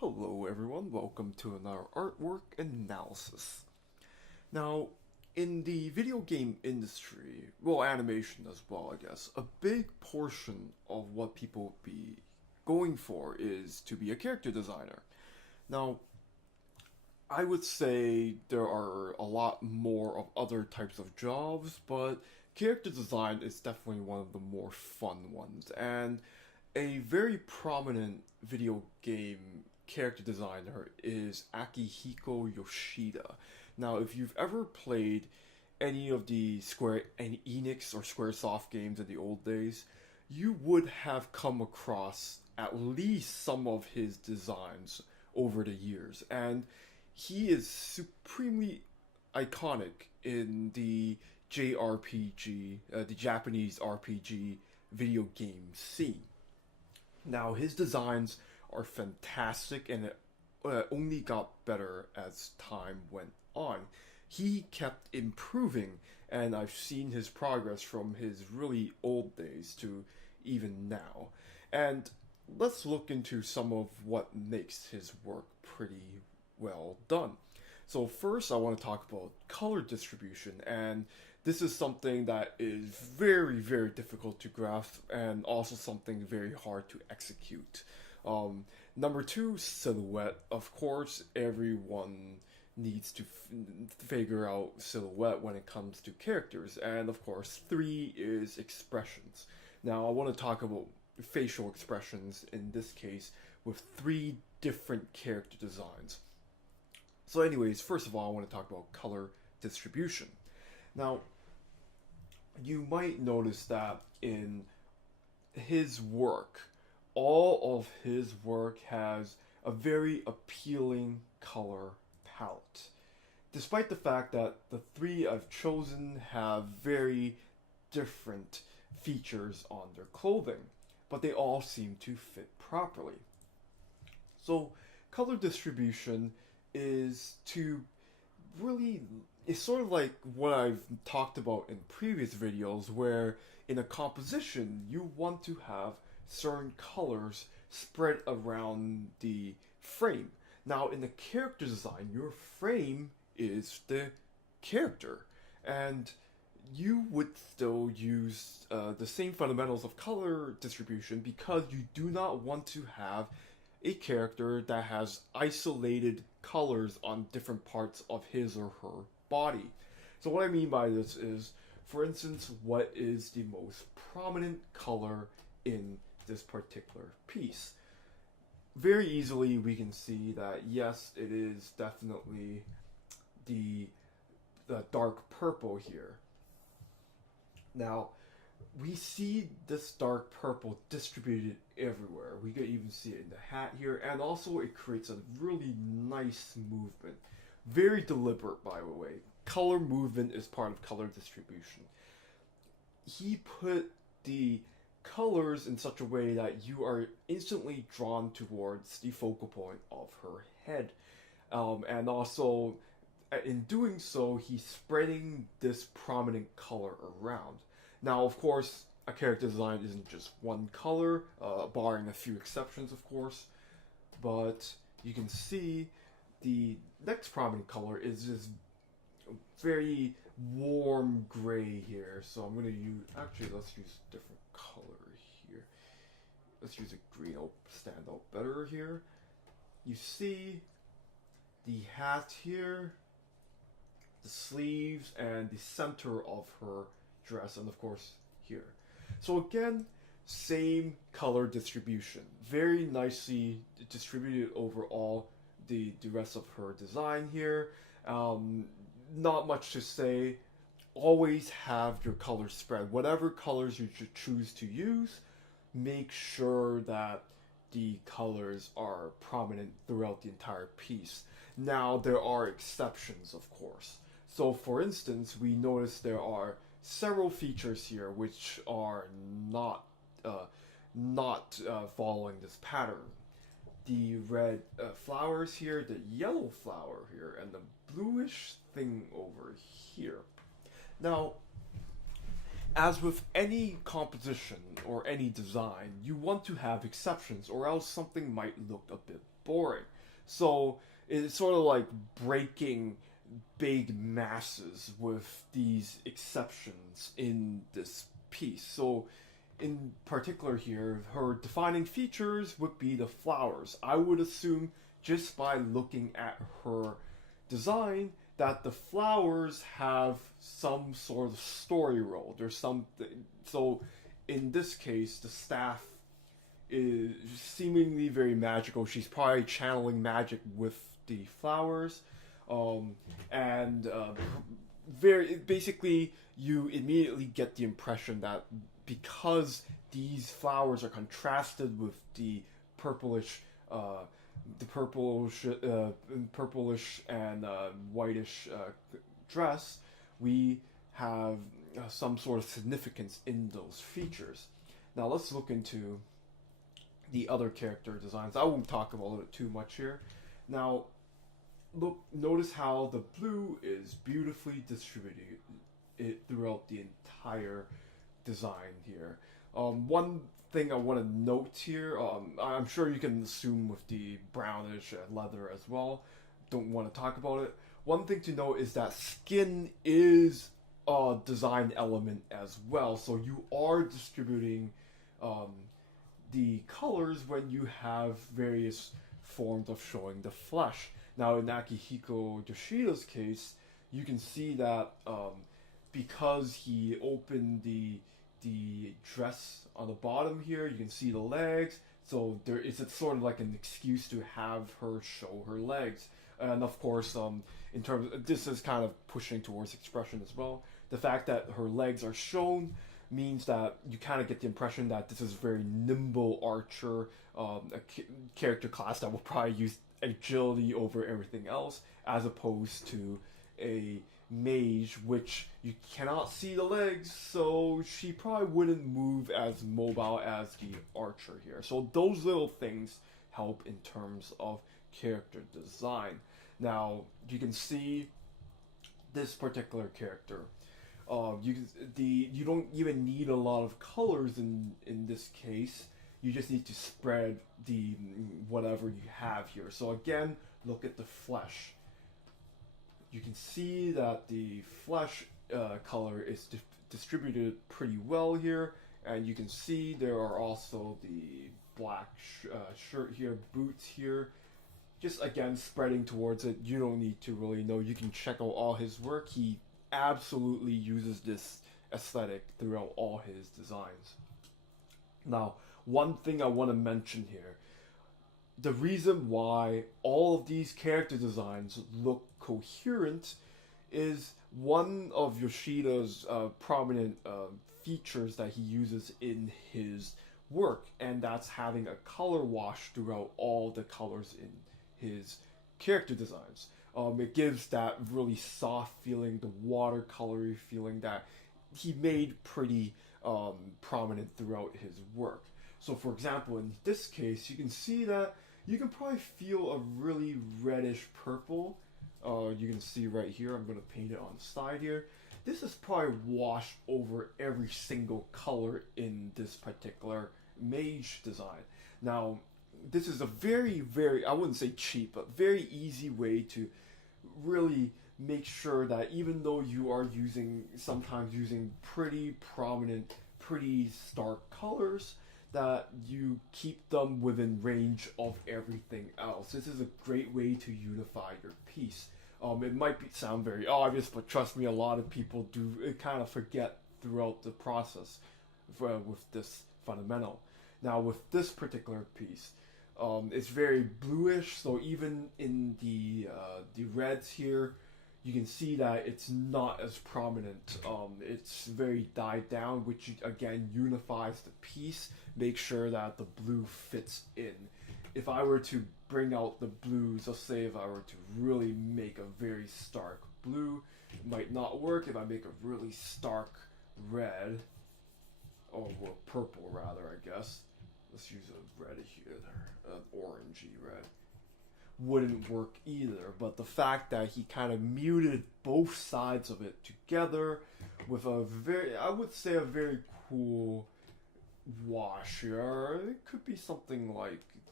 Hello everyone, welcome to another artwork analysis. Now, in the video game industry, well, animation as well, I guess, a big portion of what people be going for is to be a character designer. Now, I would say there are a lot more of other types of jobs, but character design is definitely one of the more fun ones. And a very prominent video game character designer is Akihiko Yoshida. Now, if you've ever played any of the Square Enix or Squaresoft games in the old days, you would have come across at least some of his designs over the years. And he is supremely iconic in the JRPG, the Japanese RPG video game scene. Now, his designs are fantastic and it only got better as time went on. He kept improving, and I've seen his progress from his really old days to even now. And let's look into some of what makes his work pretty well done. So, first, I want to talk about color distribution, and this is something that is very, very difficult to grasp and also something very hard to execute. Number two, silhouette. Of course, everyone needs to figure out silhouette when it comes to characters. And of course, three is expressions. Now, I want to talk about facial expressions in this case with three different character designs. So, anyways, first of all, I want to talk about color distribution. Now, you might notice that in his work, all of his work has a very appealing color palette. Despite the fact that the three I've chosen have very different features on their clothing, but they all seem to fit properly. So, color distribution is to really it's sort of like what I've talked about in previous videos where in a composition you want to have certain colors spread around the frame. Now in the character design, your frame is the character and you would still use the same fundamentals of color distribution because you do not want to have a character that has isolated colors on different parts of his or her body. So what I mean by this is, for instance, what is the most prominent color in this particular piece? Very easily we can see that yes, it is definitely the dark purple here. Now, we see this dark purple distributed everywhere. We can even see it in the hat here, and also it creates a really nice movement. Very deliberate, by the way. Color movement is part of color distribution. He put the colors in such a way that you are instantly drawn towards the focal point of her head. And also, in doing so, he's spreading this prominent color around. Now, of course, a character design isn't just one color, barring a few exceptions, of course. But you can see the next prominent color is this very warm gray here. So I'm going to use, actually, let's use a different color here. Let's use a green, it'll stand out better here. You see the hat here, the sleeves, and the center of her dress, and of course here. So again, same color distribution, very nicely distributed over all the rest of her design here. Not much to say. Always have your colors spread. Whatever colors you should choose to use, make sure that the colors are prominent throughout the entire piece. Now, there are exceptions, of course. So, for instance, we notice there are several features here which are not following this pattern. The red flowers here, the yellow flower here, and the bluish thing over here. Now, as with any composition or any design, you want to have exceptions or else something might look a bit boring. So it's sort of like breaking big masses with these exceptions in this piece. So in particular here, her defining features would be the flowers. I would assume just by looking at her design that the flowers have some sort of story role. There's something. So in this case, the staff is seemingly very magical. She's probably channeling magic with the flowers, and very basically, you immediately get the impression that because these flowers are contrasted with the purplish, purplish and whitish dress, we have some sort of significance in those features. Now let's look into the other character designs. I won't talk about it too much here. Now, look, notice how the blue is beautifully distributed throughout the entire design here. One thing I want to note here, I'm sure you can assume with the brownish leather as well. Don't want to talk about it. One thing to note is that skin is a design element as well. So you are distributing the colors when you have various forms of showing the flesh. Now in Akihiko Yoshida's case, you can see that because he opened the dress on the bottom here, you can see the legs. So there is sort of like an excuse to have her show her legs. And of course, in terms of, this is kind of pushing towards expression as well. The fact that her legs are shown means that you kind of get the impression that this is a very nimble archer, character class that will probably use agility over everything else, as opposed to a mage, which you cannot see the legs, so she probably wouldn't move as mobile as the archer here. So those little things help in terms of character design. Now you can see this particular character. You don't even need a lot of colors in this case. You just need to spread the whatever you have here. So again, look at the flesh. You can see that the flesh color is distributed pretty well here, and you can see there are also the black shirt here, boots here. Just again spreading towards it. You don't need to really know. You can check out all his work. He absolutely uses this aesthetic throughout all his designs. Now, one thing I want to mention here, the reason why all of these character designs look coherent is one of Yoshida's prominent features that he uses in his work, and that's having a color wash throughout all the colors in his character designs. It gives that really soft feeling, the watercolory feeling that he made pretty prominent throughout his work. So for example, in this case, you can see that you can probably feel a really reddish purple. You can see right here, I'm going to paint it on the side here. This is probably washed over every single color in this particular mage design. Now, this is a very, I wouldn't say cheap, but very easy way to really make sure that even though you are sometimes using pretty prominent, pretty stark colors, that you keep them within range of everything else. This is a great way to unify your piece. It might sound very obvious, but trust me, a lot of people do kind of forget throughout the process with this fundamental. Now with this particular piece, it's very bluish, so even in the reds here, you can see that it's not as prominent. It's very dyed down, which again unifies the piece, make sure that the blue fits in. If I were to bring out the blues, let's say if I were to really make a very stark blue, it might not work. If I make a really stark red, or well, purple rather, I guess. Let's use a red here, an orangey red. Wouldn't work either, but the fact that he kind of muted both sides of it together with a I would say a very cool wash here. It could be something like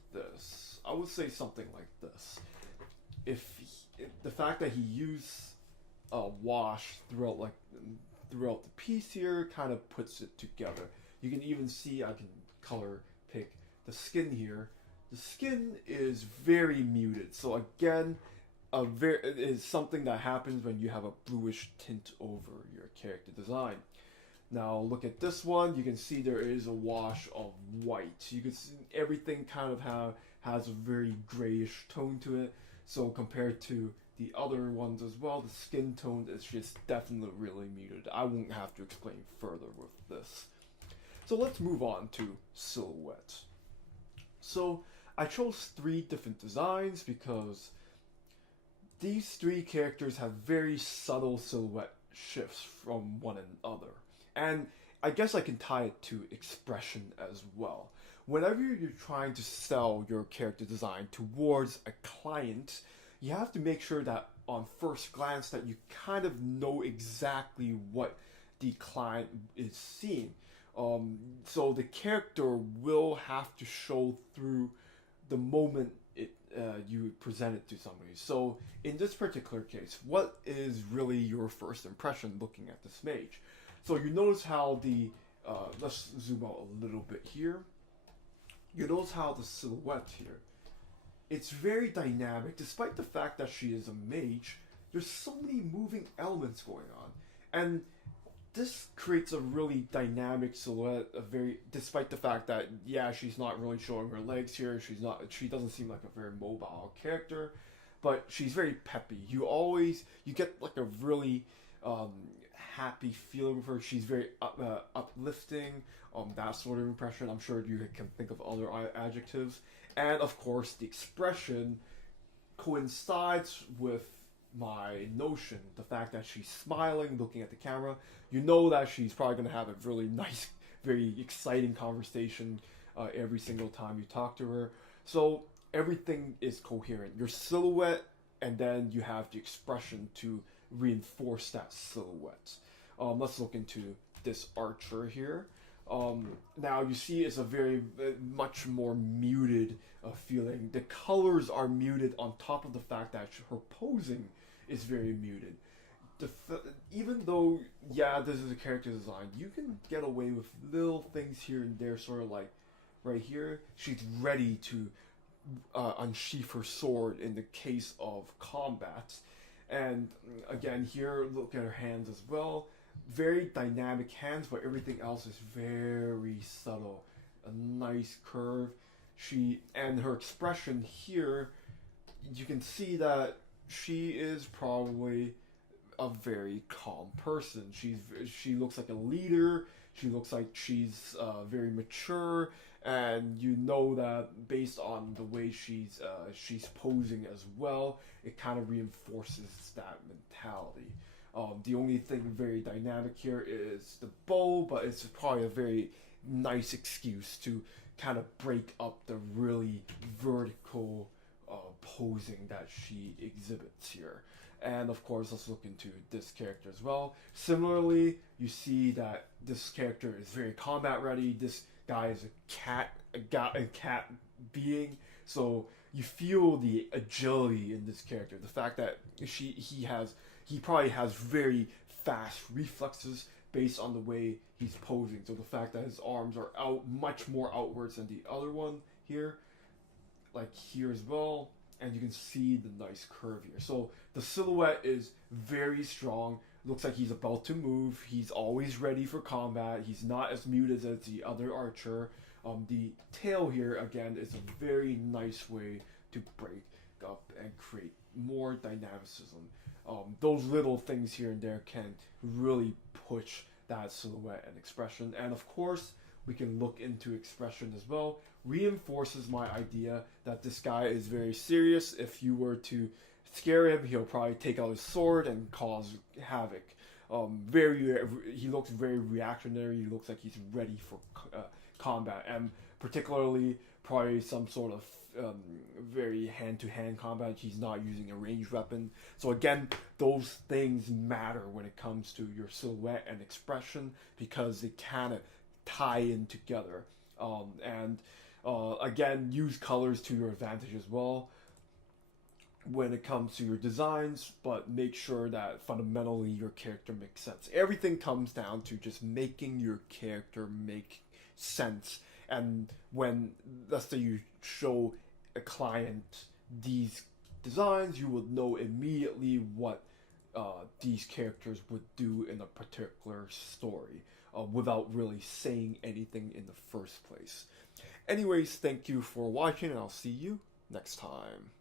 this. I would say something like this. If the fact that he used wash throughout the piece here kind of puts it together. You can even see I can color pick the skin here. The skin is very muted. So again, it is something that happens when you have a bluish tint over your character design. Now look at this one. You can see there is a wash of white. You can see everything kind of has a very grayish tone to it. So compared to the other ones as well, the skin tone is just definitely really muted. I won't have to explain further with this. So let's move on to silhouette. So I chose 3 different designs because these 3 characters have very subtle silhouette shifts from one another. And I guess I can tie it to expression as well. Whenever you're trying to sell your character design towards a client, you have to make sure that on first glance that you kind of know exactly what the client is seeing. So the character will have to show through the moment you present it to somebody. So in this particular case, what is really your first impression looking at this mage? So you notice how let's zoom out a little bit here. You notice how the silhouette here, it's very dynamic. Despite the fact that she is a mage, there's so many moving elements going on. And this creates a really dynamic silhouette, despite the fact that, yeah, she's not really showing her legs here, she doesn't seem like a very mobile character, but she's very peppy. You get like a really happy feeling with her. She's very uplifting, that sort of impression. I'm sure you can think of other adjectives. And of course, the expression coincides with my notion, the fact that she's smiling, looking at the camera. You know that she's probably going to have a really nice, very exciting conversation every single time you talk to her. So everything is coherent. Your silhouette, and then you have the expression to reinforce that silhouette. Let's look into this archer here. Now you see it's a very much more muted feeling. The colors are muted on top of the fact that her posing is very muted. Even though, yeah, this is a character design, you can get away with little things here and there, sort of like right here. She's ready to unsheath her sword in the case of combat. And again, here, look at her hands as well. Very dynamic hands, but everything else is very subtle. A nice curve. And her expression here, you can see that she is probably a very calm person. She looks like a leader. She looks like she's very mature, and you know that based on the way she's posing as well, it kind of reinforces that mentality. The only thing very dynamic here is the bow, but it's probably a very nice excuse to kind of break up the really vertical posing that she exhibits here. And of course, let's look into this character as well. Similarly, you see that this character is very combat ready. This guy is a cat being, so you feel the agility in this character. The fact that he probably has very fast reflexes based on the way he's posing. So the fact that his arms are out much more outwards than the other one here, like here as well, and you can see the nice curve here. So the silhouette is very strong. Looks like he's about to move. He's always ready for combat. He's not as muted as the other archer. The tail here, again, is a very nice way to break up and create more dynamicism. Those little things here and there can really push that silhouette and expression. And of course, we can look into expression as well. Reinforces my idea that this guy is very serious. If you were to scare him, he'll probably take out his sword and cause havoc. He looks very reactionary. He looks like he's ready for combat, and particularly probably some sort of very hand-to-hand combat. He's not using a ranged weapon. So again, those things matter when it comes to your silhouette and expression because they kind of tie in together. And Again, use colors to your advantage as well when it comes to your designs, but make sure that fundamentally your character makes sense. Everything comes down to just making your character make sense. And when, let's say, you show a client these designs, you will know immediately what these characters would do in a particular story without really saying anything in the first place. Anyways, thank you for watching, and I'll see you next time.